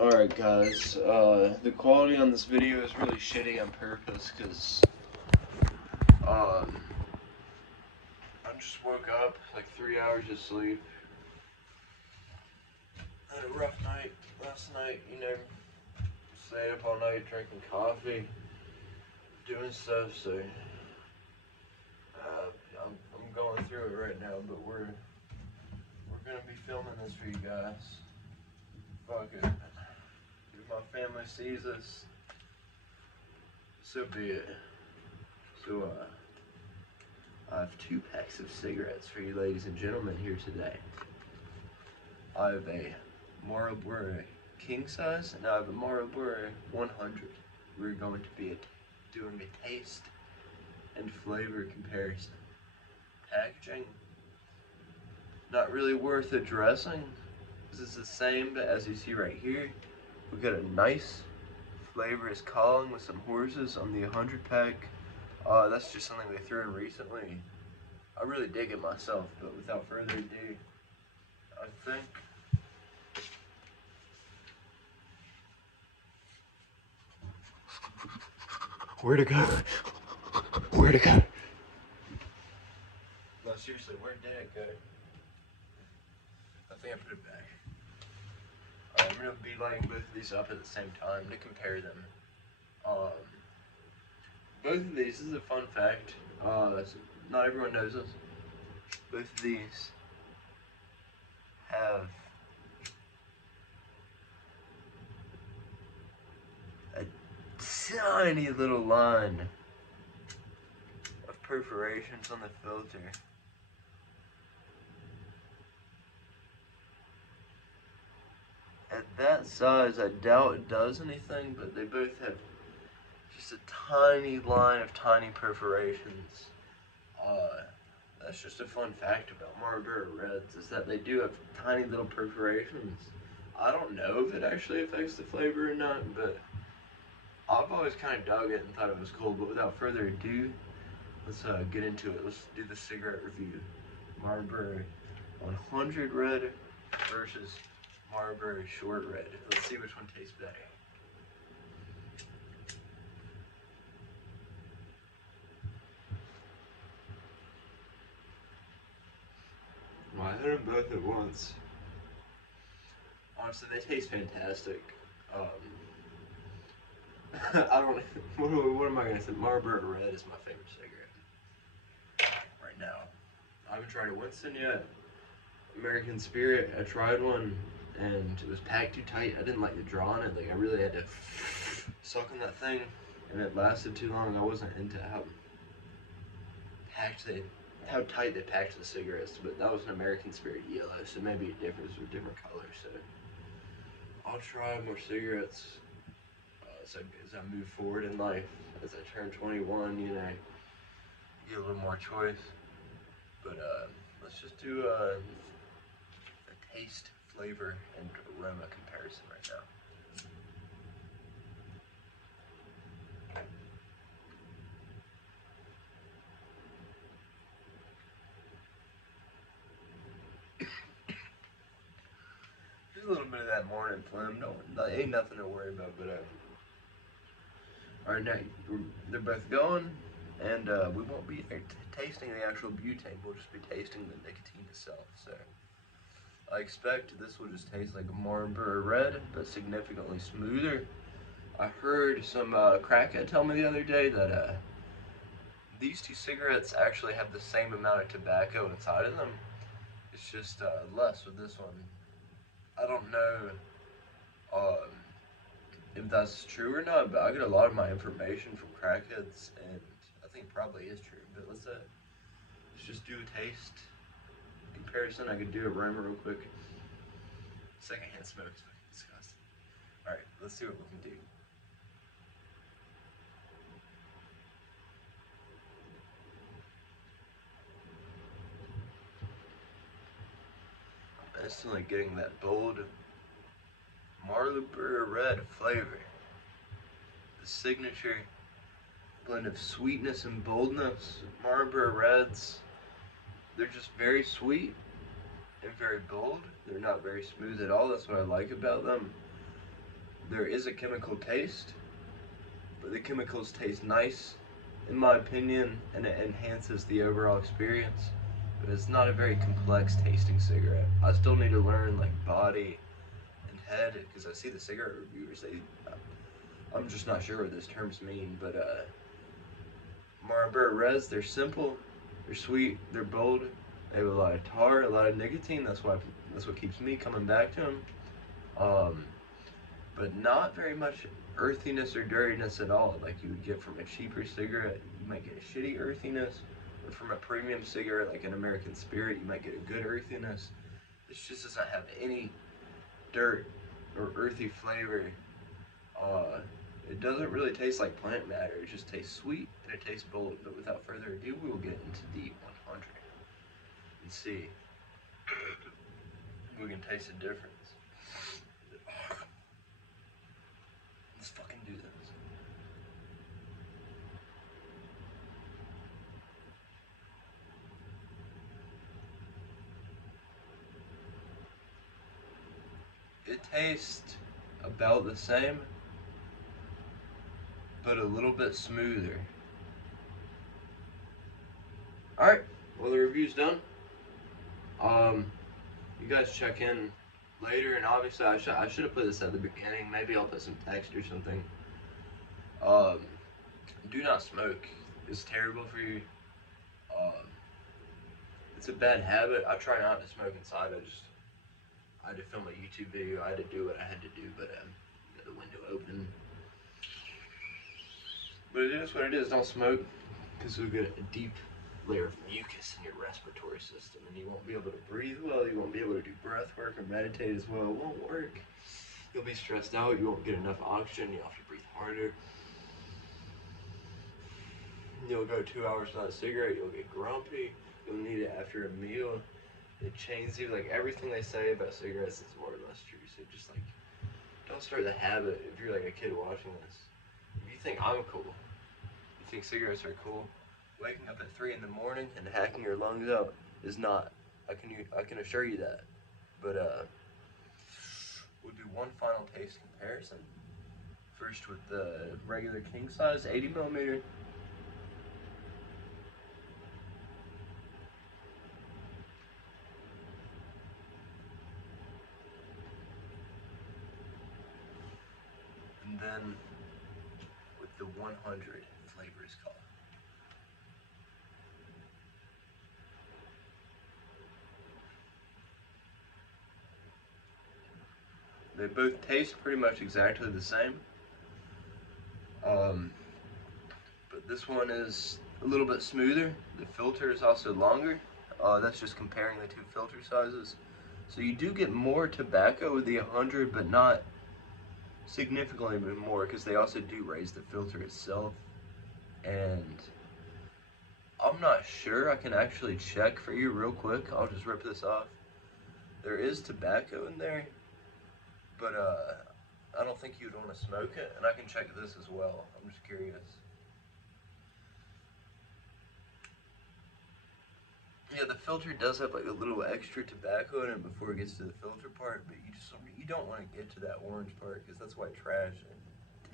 Alright guys, the quality on this video is really shitty on purpose because I just woke up, like 3 hours of sleep. Had a rough night last night, stayed up all night drinking coffee, doing stuff, so I'm going through it right now, but we're gonna be filming this for you guys. Fuck it. If my family sees us, so be it. So, I have 2 packs of cigarettes for you ladies and gentlemen here today. I have a Marlboro king size, and I have a Marlboro 100. We're going to be doing a taste and flavor comparison. Packaging, not really worth addressing. This is the same, but as you see right here, we got a nice flavorous calling with some horses on the 100 pack. That's just something they threw in recently. I really dig it myself, but without further ado, I think where to go? Where to go? No, seriously, where did it go? I think I put it back. I'm gonna be lighting both of these up at the same time to compare them. Both of these, this is a fun fact, not everyone knows this. Both of these have a tiny little line of perforations on the filter. At that size, I doubt it does anything, but they both have just a tiny line of tiny perforations. That's just a fun fact about Marlboro Reds, is that they do have tiny little perforations. I don't know if it actually affects the flavor or not, but I've always kind of dug it and thought it was cool. But without further ado, let's get into it. Let's do the cigarette review. Marlboro 100 Red versus Marlboro Short Red. Let's see which one tastes better. Well, I hit them both at once. Honestly, they taste fantastic. I don't. What am I gonna say? Marlboro Red is my favorite cigarette right now. I haven't tried a Winston yet. American Spirit, I tried one, and it was packed too tight. I didn't like the draw on it. Like, I really had to suck on that thing, and it lasted too long. I wasn't into how tight they packed the cigarettes, but that was an American Spirit yellow, so maybe it differs with different colors. So I'll try more cigarettes as I move forward in life. As I turn 21, get a little more choice. But let's just do a taste, flavor, and aroma comparison right now. There's a little bit of that morning phlegm. Ain't nothing to worry about. But alright, now they're both going, and we won't be tasting the actual butane. We'll just be tasting the nicotine itself. So I expect this will just taste like a Marlboro Red, but significantly smoother. I heard some crackhead tell me the other day that these 2 cigarettes actually have the same amount of tobacco inside of them. It's just less with this one. I don't know if that's true or not, but I get a lot of my information from crackheads, and I think it probably is true. But let's just do a taste comparison. I could do aroma real quick. Secondhand smoke is fucking disgusting. Alright, let's see what we can do. I'm instantly getting that bold Marlboro Red flavor. The signature blend of sweetness and boldness. Marlboro Reds, they're just very sweet and very bold. They're not very smooth at all. That's what I like about them. there is a chemical taste, but the chemicals taste nice, in my opinion, and it enhances the overall experience. But it's not a very complex tasting cigarette. I still need to learn like body and head because I see the cigarette reviewers. I'm just not sure what those terms mean. But Marlboro Reds, they're simple, they're sweet, they're bold. They have a lot of tar, a lot of nicotine. That's what keeps me coming back to them. But not very much earthiness or dirtiness at all, like you would get from a cheaper cigarette. You might get a shitty earthiness, or from a premium cigarette like an American Spirit, you might get a good earthiness. It just doesn't have any dirt or earthy flavor. It doesn't really taste like plant matter. It just tastes sweet and it tastes bold. But without further ado, we will get into the 100 and see if we can taste the difference. Let's fucking do this. It tastes about the same, but a little bit smoother. Alright, well the review's done. You guys check in later, and obviously I should have put this at the beginning. Maybe I'll put some text or something. Do not smoke. It's terrible for you. It's a bad habit. I try not to smoke inside. I had to film a YouTube video. I had to do what I had to do, but the window open. But it is what it is. Don't smoke, because you'll get a deep layer of mucus in your respiratory system, and you won't be able to breathe well. You won't be able to do breath work or meditate as well. It won't work. You'll be stressed out. You won't get enough oxygen. You'll have to breathe harder. You'll go 2 hours without a cigarette. You'll get grumpy. You'll need it after a meal. It changes you. Like everything they say about cigarettes is more or less true. So just like, don't start the habit. If you're like a kid watching this, if you think I'm cool, you think cigarettes are cool, waking up at 3 in the morning and hacking your lungs out is not. I can assure you that. But we'll do one final taste comparison. First with the regular king size 80 millimeter. And then with the 100 flavors color. They both taste pretty much exactly the same. But this one is a little bit smoother. The filter is also longer. That's just comparing the two filter sizes. So you do get more tobacco with the 100, but not significantly more, because they also do raise the filter itself. And I'm not sure. I can actually check for you real quick. I'll just rip this off. There is tobacco in there, but I don't think you'd want to smoke it, and I can check this as well. I'm just curious. Yeah, the filter does have like a little extra tobacco in it before it gets to the filter part, but you don't want to get to that orange part, because that's white trash and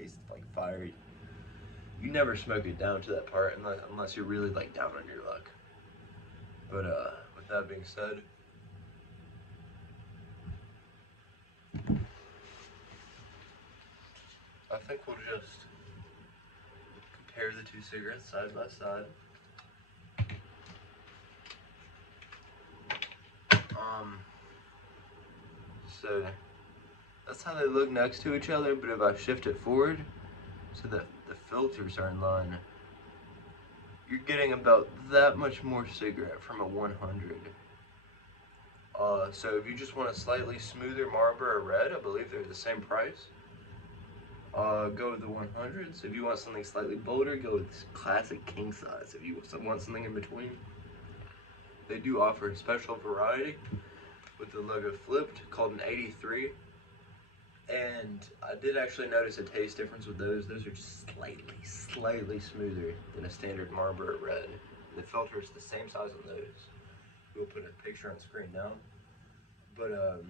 it tastes like fiery. You never smoke it down to that part unless you're really like down on your luck. But with that being said, I think we'll just compare the two cigarettes side by side. So that's how they look next to each other, but if I shift it forward so that the filters are in line, you're getting about that much more cigarette from a 100. So if you just want a slightly smoother Marlboro Red, I believe they're the same price. Go with the 100s. If you want something slightly bolder, go with this classic king size. If you want something in between, they do offer a special variety with the logo flipped called an 83. And I did actually notice a taste difference with those. Those are just slightly smoother than a standard Marlboro Red. The filter is the same size on those. We'll put a picture on screen now. But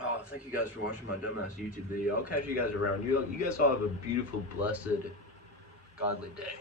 Oh, thank you guys for watching my dumbass YouTube video. I'll catch you guys around. You guys all have a beautiful, blessed, godly day.